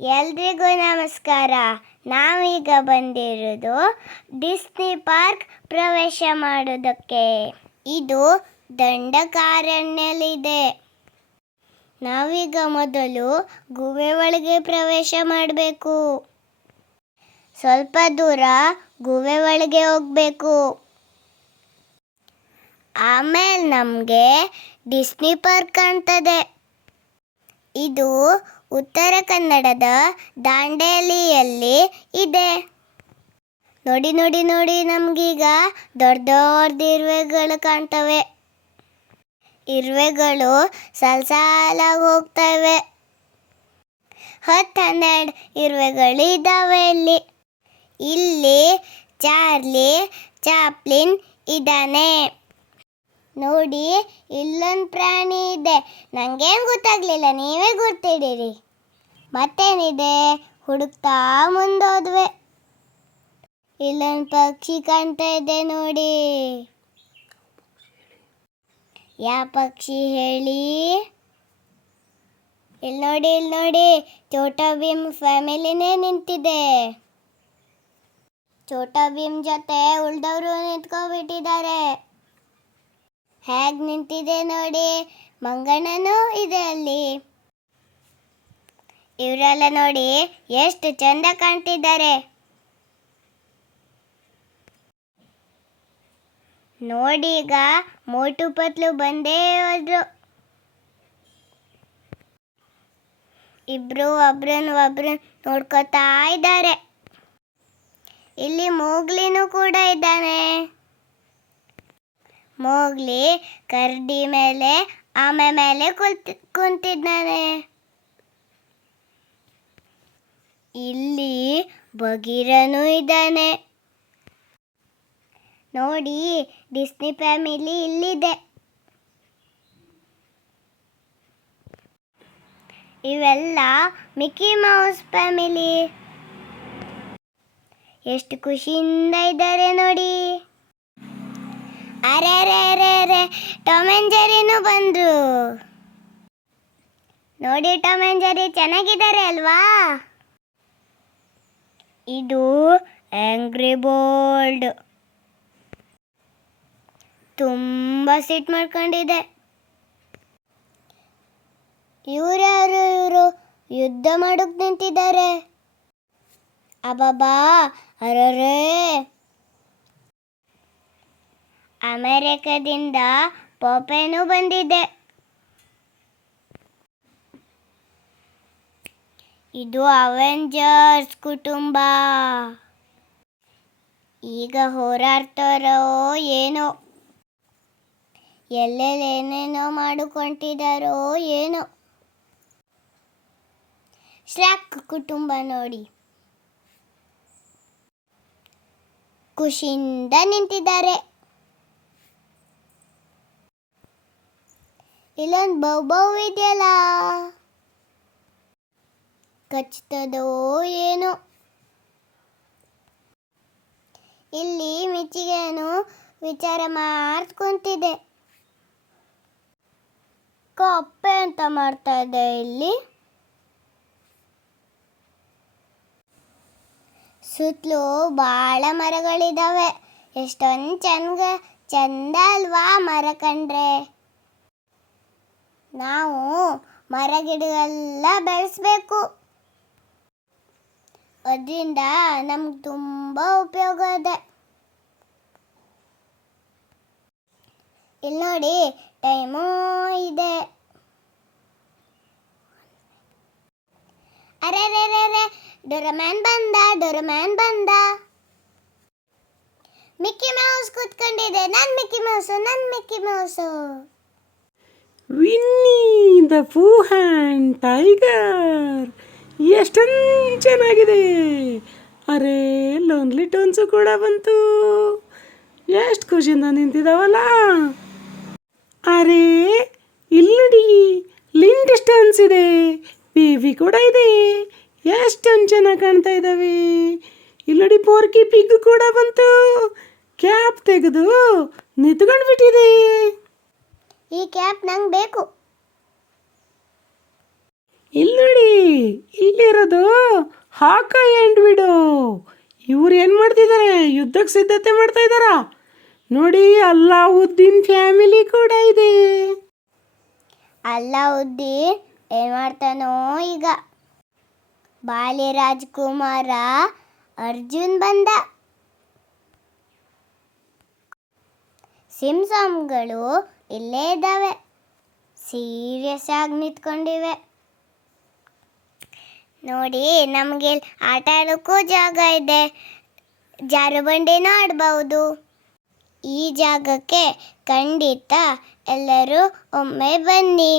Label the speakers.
Speaker 1: ಎಲ್ರಿಗೂ ನಮಸ್ಕಾರ. ನಾವೀಗ ಬಂದಿರೋದು ಡಿಸ್ನಿ ಪಾರ್ಕ್ ಪ್ರವೇಶ ಮಾಡೋದಕ್ಕೆ. ಇದು ದಂಡಕಾರಣ್ಯಲಿದೆ ನಾವೀಗ ಮೊದಲು ಗುಹೆ ಒಳಗೆ ಪ್ರವೇಶ ಮಾಡಬೇಕು. ಸ್ವಲ್ಪ ದೂರ ಗುಹೆ ಒಳಗೆ ಹೋಗ್ಬೇಕು. ಆಮೇಲೆ ನಮಗೆ ಡಿಸ್ನಿ ಪಾರ್ಕ್ ಕಾಣ್ತದೆ. ಇದು ಉತ್ತರ ಕನ್ನಡದ ದಾಂಡೇಲಿಯಲ್ಲಿ ಇದೆ. ನೋಡಿ ನೋಡಿ ನೋಡಿ, ನಮಗೀಗ ದೊಡ್ಡ ದೊಡ್ಡ ಇರುವೆಗಳು ಕಾಣ್ತವೆ. ಇರುವೆಗಳು ಸಾಲಾಗಿ ಹೋಗ್ತವೆ. ಹತ್ತು ಹನ್ನೆರಡು ಇರುವೆಗಳು ಇದ್ದಾವೆ ಇಲ್ಲಿ. ಇಲ್ಲಿ ಚಾರ್ಲಿ ಚಾಪ್ಲಿನ್ ಇದ್ದಾನೆ. ನೋಡಿ, ಇಲ್ಲೊಂದು ಪ್ರಾಣಿ ಇದೆ. ನನಗೇನು ಗೊತ್ತಾಗ್ಲಿಲ್ಲ, ನೀವೇ ಗುರ್ತಿಡಿರಿ ಮತ್ತೇನಿದೆ? ಹುಡುಕ್ತಾ ಮುಂದೋದ್ವೆ. ಇಲ್ಲೊಂದು ಪಕ್ಷಿ ಕಾಣ್ತಾ ಇದೆ ನೋಡಿ. ಯಾವ ಪಕ್ಷಿ ಹೇಳಿ? ಇಲ್ಲಿ ನೋಡಿ ಇಲ್ಲಿ ನೋಡಿ. ಚೋಟಾ ಭೀಮ್ ಫ್ಯಾಮಿಲಿನೇ ನಿಂತಿದೆ. ಚೋಟಾ ಭೀಮ್ ಜೊತೆ ಉಳ್ದವರು ನಿಂತ್ಕೊಬಿಟ್ಟಿದ್ದಾರೆ. ಹೇಗ್ ನಿಂತಿದೆ ನೋಡಿ, ಮಂಗಣ್ಣನೂ ಇದೆ ಅಲ್ಲಿ. ಇವರೆಲ್ಲ ನೋಡಿ ಎಷ್ಟು ಚಂದ ಕಾಣ್ತಿದ್ದಾರೆ. ನೋಡಿ ಈಗ ಮೋಟು ಪತ್ಲು ಬಂದೇ ಹೋದ್ರು. ಇಬ್ರು ಒಬ್ರನ್ ಒಬ್ರು ನೋಡ್ಕೊತಾ ಇದ್ದಾರೆ. ಇಲ್ಲಿ ಮೋಗ್ಲಿನೂ ಕೂಡ ಇದ್ದಾನೆ. ಮೋಗ್ಲಿ ಕರ್ಡಿ ಮೇಲೆ, ಆಮೆ ಮೇಲೆ ಕುಂತ್ ಕುಂತಿದ್ದಾನೆ. ಇಲ್ಲಿ ಬಗೀರನು ಇದ್ದಾನೆ. ನೋಡಿ, ಡಿಸ್ನಿ ಫ್ಯಾಮಿಲಿ ಇಲ್ಲಿದೆ. ಇವೆಲ್ಲ ಮಿಕ್ಕಿ ಮೌಸ್ ಫ್ಯಾಮಿಲಿ. ಎಷ್ಟು ಖುಷಿಯಿಂದ ಇದ್ದಾರೆ ನೋಡಿ. ಅರೆ ಅರೆ ಅರೆ ಅರೆ ಟಾಮ್ ಆ್ಯಂಡ್ ಜೆರಿನೂ ಬಂದ್ರು ನೋಡಿ ಟೊಮೆಂಜರಿ ಚೆನ್ನಾಗಿದ್ದಾರೆ ಅಲ್ವಾ? ಇದು ಆಂಗ್ರಿ ಬೋಲ್ಡ್ ತುಂಬ ಸಿಟ್ ಮಾಡ್ಕೊಂಡಿದೆ. ಇವ್ರ್ಯಾರು ಇವರು? ಯುದ್ಧ ಮಾಡಕ್ ನಿಂತಿದ್ದಾರೆ. ಅಬಾಬಾ ಅರರೇ. ಅಮೆರಿಕದಿಂದ ಪೋಪೆನು ಬಂದಿದೆ. ಇದು ಅವೆಂಜರ್ಸ್ ಕುಟುಂಬ. ಈಗ ಹೋರಾಡ್ತಾರೋ ಏನೋ? ಎಲ್ಲೆಲ್ಲಿ ಏನೇನೋ ಮಾಡಿಕೊಂಡಿದ್ದಾರೋ ಏನೋ? ಶ್ರಾಕ್ ಕುಟುಂಬ ನೋಡಿ. ಖುಷಿಯಿಂದ ನಿಂತಿದ್ದಾರೆ. ಇಲ್ಲೊಂದು ಬೌಬೌ ಇದೆಯಲ್ಲ? ಕಚ್ತದೋ ಏನೋ. ಇಲ್ಲಿ ಮಿಚ್ಚಿಗೆನು ವಿಚಾರ ಮಾಡ್ಕೊಂತಿದೆ. ಕಪ್ಪೆ ಅಂತ ಮಾಡ್ತಾ ಇದೆ ಇಲ್ಲಿ. ಸುತ್ತಲೂ ಭಾಳ ಮರಗಳಿದಾವೆ. ಎಷ್ಟೊಂದು ಚಂದ ಚಂದ ಅಲ್ವಾ ಮರ ಕಂಡ್ರೆ. ನಾವು ಮರ ಗಿಡಗಳೆಲ್ಲ ಬೆಳೆಸ್ಬೇಕು. ಅದರಿಂದ ನಮ್ಗೆ ತುಂಬ ಉಪಯೋಗ ಇದೆ. ಇಲ್ಲಿ ನೋಡಿ, ಟೈಮು ಇದೆ. ಅರೆ ರೇ ರೇ ರೇ ಡೊರಮ್ಯಾನ್ ಬಂದ ಡೊರಮ್ಯಾನ್ ಬಂದ. ಮಿಕ್ಕಿ ಮೌಸ್ ಕೂತ್ಕೊಂಡಿದೆ. ನನ್ ಮಿಕ್ಕಿ ಮೌಸು, ನನ್ Mickey Mouse.
Speaker 2: Winnie the Pooh and tiger ಎಷ್ಟೊಂದು ಚೆನ್ನಾಗಿದೆ. ಅರೆ ಲೋನ್ಲಿ ಟೋನ್ಸು ಕೂಡ ಬಂತು. ಎಷ್ಟು ಖುಷಿಯಿಂದ ನಿಂತಿದ್ದಾವಲ್ಲ ಅರೆ ಇಲ್ಲಿ ನೋಡಿ ಲಿಂಟ್ ಸ್ಟನ್ಸ್ ಇದೆ ಬೇಬಿ ಕೂಡ ಇದೆ. ಎಷ್ಟೊಂದು ಚೆನ್ನಾಗಿ ಕಾಣ್ತಾ ಇದ್ದಾವೆ ಇಲ್ಲಡಿ ಪೋರ್ಕಿ ಪಿಗ್ ಕೂಡ ಬಂತು. ಕ್ಯಾಪ್ ತೆಗೆದು ನಿಂತ್ಕೊಂಡು ಬಿಟ್ಟಿದೆ
Speaker 1: ಈ ಕ್ಯಾಪ್ ನಂಗೆ ಬೇಕು.
Speaker 2: ಇಲ್ಲಿ ನೋಡಿ ಇಲ್ಲಿರೋದು ಇರೋದು ಹಾಕ ಎಂಡ್ ಬಿಡು ಇವ್ರು ಏನು ಮಾಡ್ತಿದ್ದಾರೆ ಯುದ್ಧಕ್ಕೆ ಸಿದ್ಧತೆ ಮಾಡ್ತಾ ಇದ್ದಾರಾ? ನೋಡಿ ಅಲ್ಲಾವುದ್ದೀನ್ ಫ್ಯಾಮಿಲಿ ಕೂಡ ಇದೆ.
Speaker 1: ಅಲ್ಲಾವುದ್ದೀನ್ ಏನು ಮಾಡ್ತಾನೋ ಈಗ. ಬಾಲಿ ರಾಜ್ಕುಮಾರ ಅರ್ಜುನ್ ಬಂದ. ಸಿಂಸಮ್ಗಳು ಇಲ್ಲೇ ಇದ್ದಾವೆ. ಸೀರಿಯಸ್ ಆಗಿ ನಿಂತ್ಕೊಂಡಿವೆ. ನೋಡಿ, ನಮಗೆ ಆಟ ಆಡೋಕ್ಕೂ ಜಾಗ ಇದೆ. ಜಾರುಬಂಡಿನೂ ಆಡ್ಬೌದು ಈ ಜಾಗಕ್ಕೆ ಖಂಡಿತ ಎಲ್ಲರೂ ಒಮ್ಮೆ ಬನ್ನಿ.